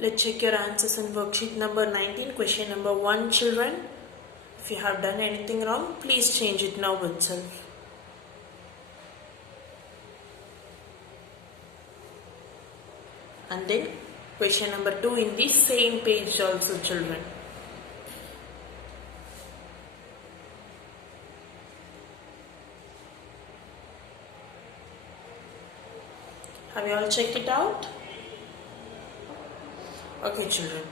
Let's check your answers in worksheet number 19, question number 1, children. If you have done anything wrong, please change it now itself. And then question number 2 in the same page also, children. Have you all checked it out? Okay, children.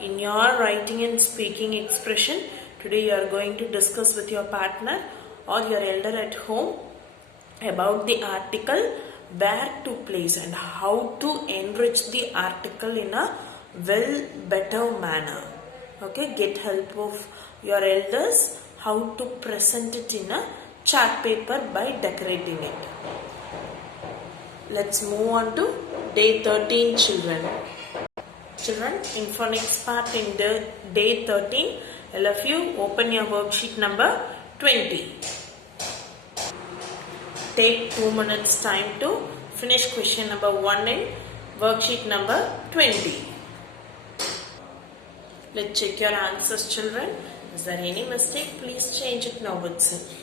In your writing and speaking expression, today you are going to discuss with your partner or your elder at home about the article, where to place and how to enrich the article in a better manner. Okay, get help of your elders how to present it in a chart paper by decorating it. Let's move on to day 13, children. Children, in phonics part in the day 13, all of you open your worksheet number 20. Take 2 minutes time to finish question number 1 in worksheet number 20. Let's check your answers, children. Is there any mistake? Please change it now itself.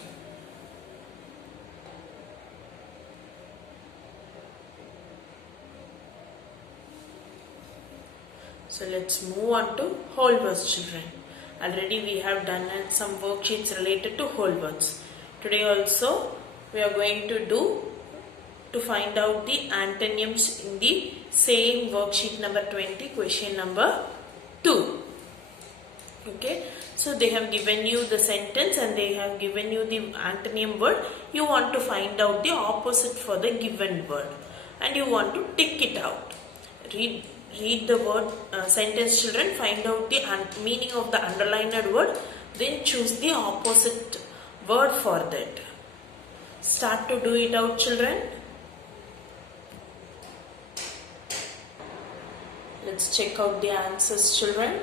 So let's move on to whole words, children. Already we have done some worksheets related to whole words. Today also we are going to find out the antonyms in the same worksheet number 20, question number 2. Okay, so they have given you the sentence and they have given you the antonym word. You want to find out the opposite for the given word and you want to tick it out. Read the word sentence, children, find out the meaning of the underlined word, then choose the opposite word for that. Start to do it out, children. Let's check out the answers, children.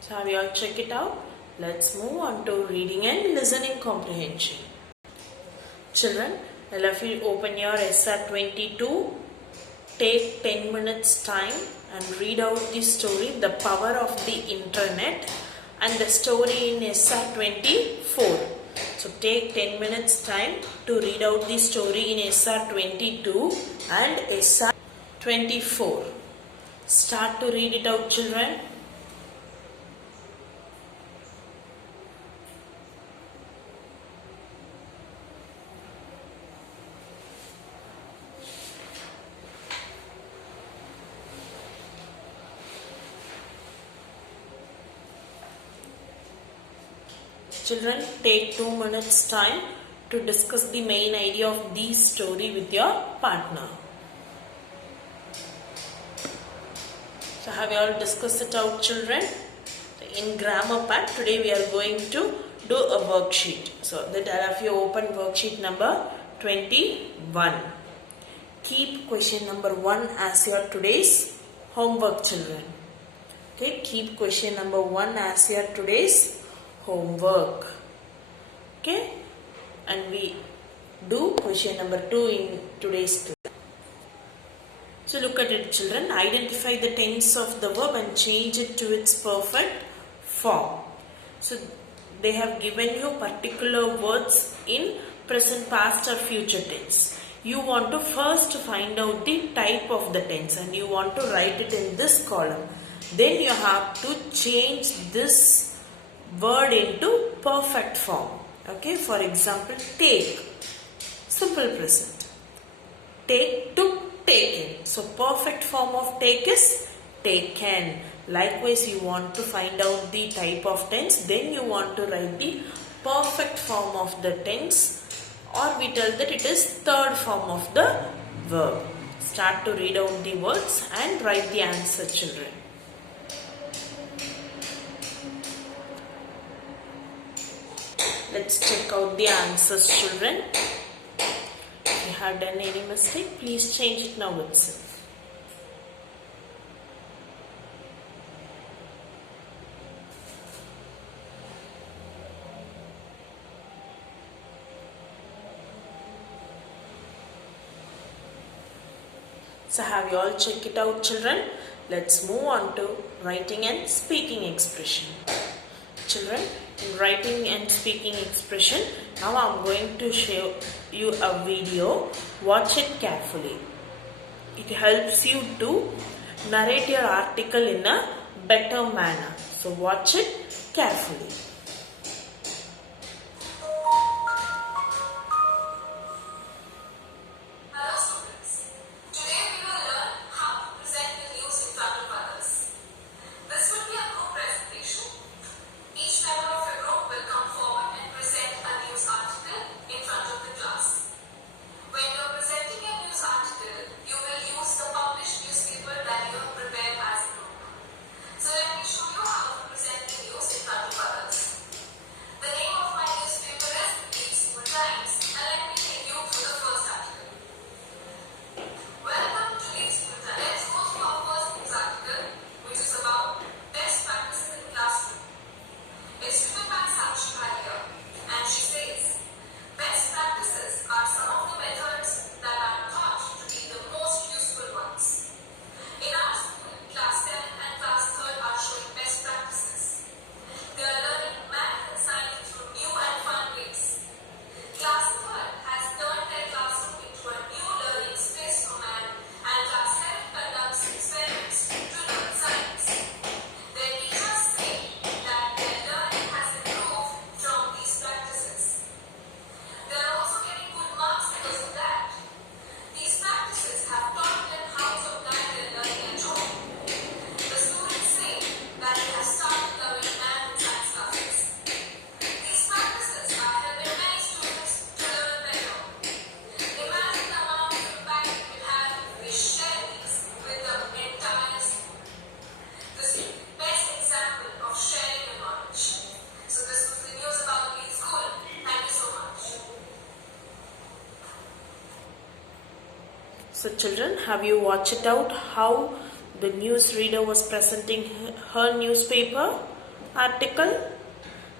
So have you all checked it out? Let's move on to reading and listening comprehension. Children, all of you open your SR 22. Take 10 minutes time and read out the story, The Power of the Internet, and the story in SR 24. So take 10 minutes time to read out the story in SR 22 and SR 24. Start to read it out, children. Children, take 2 minutes time to discuss the main idea of the story with your partner. So have you all discussed it out, children? In grammar part, today we are going to do a worksheet. So that all of you open worksheet number 21. Keep question number 1 as your today's homework, children. Okay, keep question number 1 as your today's homework. Okay, and we do question number 2 in today's class. So look at it, children. Identify the tense of the verb and change it to its perfect form. So they have given you particular words in present, past or future tense. You want to first find out the type of the tense and you want to write it in this column. Then you have to change this word into perfect form. Okay, for example, take, simple present. Take, took, taken. So perfect form of take is taken. Likewise, you want to find out the type of tense, then you want to write the perfect form of the tense, or we tell that it is third form of the verb. Start to read out the words and write the answer, children. Let's check out the answers, children. If you have done any mistake, please change it now itself. So have you all checked it out, children? Let's move on to writing and speaking expression. Children, in writing and speaking expression, now I'm going to show you a video. Watch it carefully. It helps you to narrate your article in a better manner. So watch it carefully. So children, have you watched it out how the newsreader was presenting her newspaper article?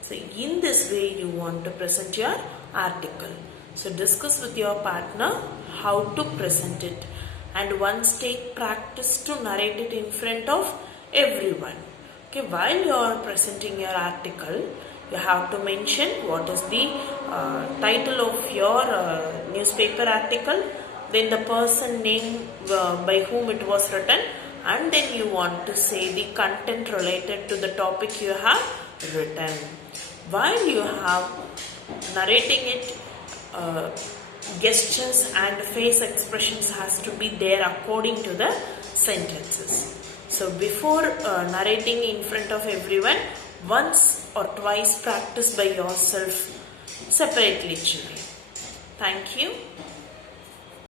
So in this way you want to present your article. So discuss with your partner how to present it, and once take practice to narrate it in front of everyone. Okay, while you are presenting your article, you have to mention what is the title of your newspaper article, then the person name by whom it was written, and then you want to say the content related to the topic you have written. While you have narrating it, gestures and face expressions has to be there according to the sentences. So before narrating in front of everyone, once or twice practice by yourself separately, children. Thank you.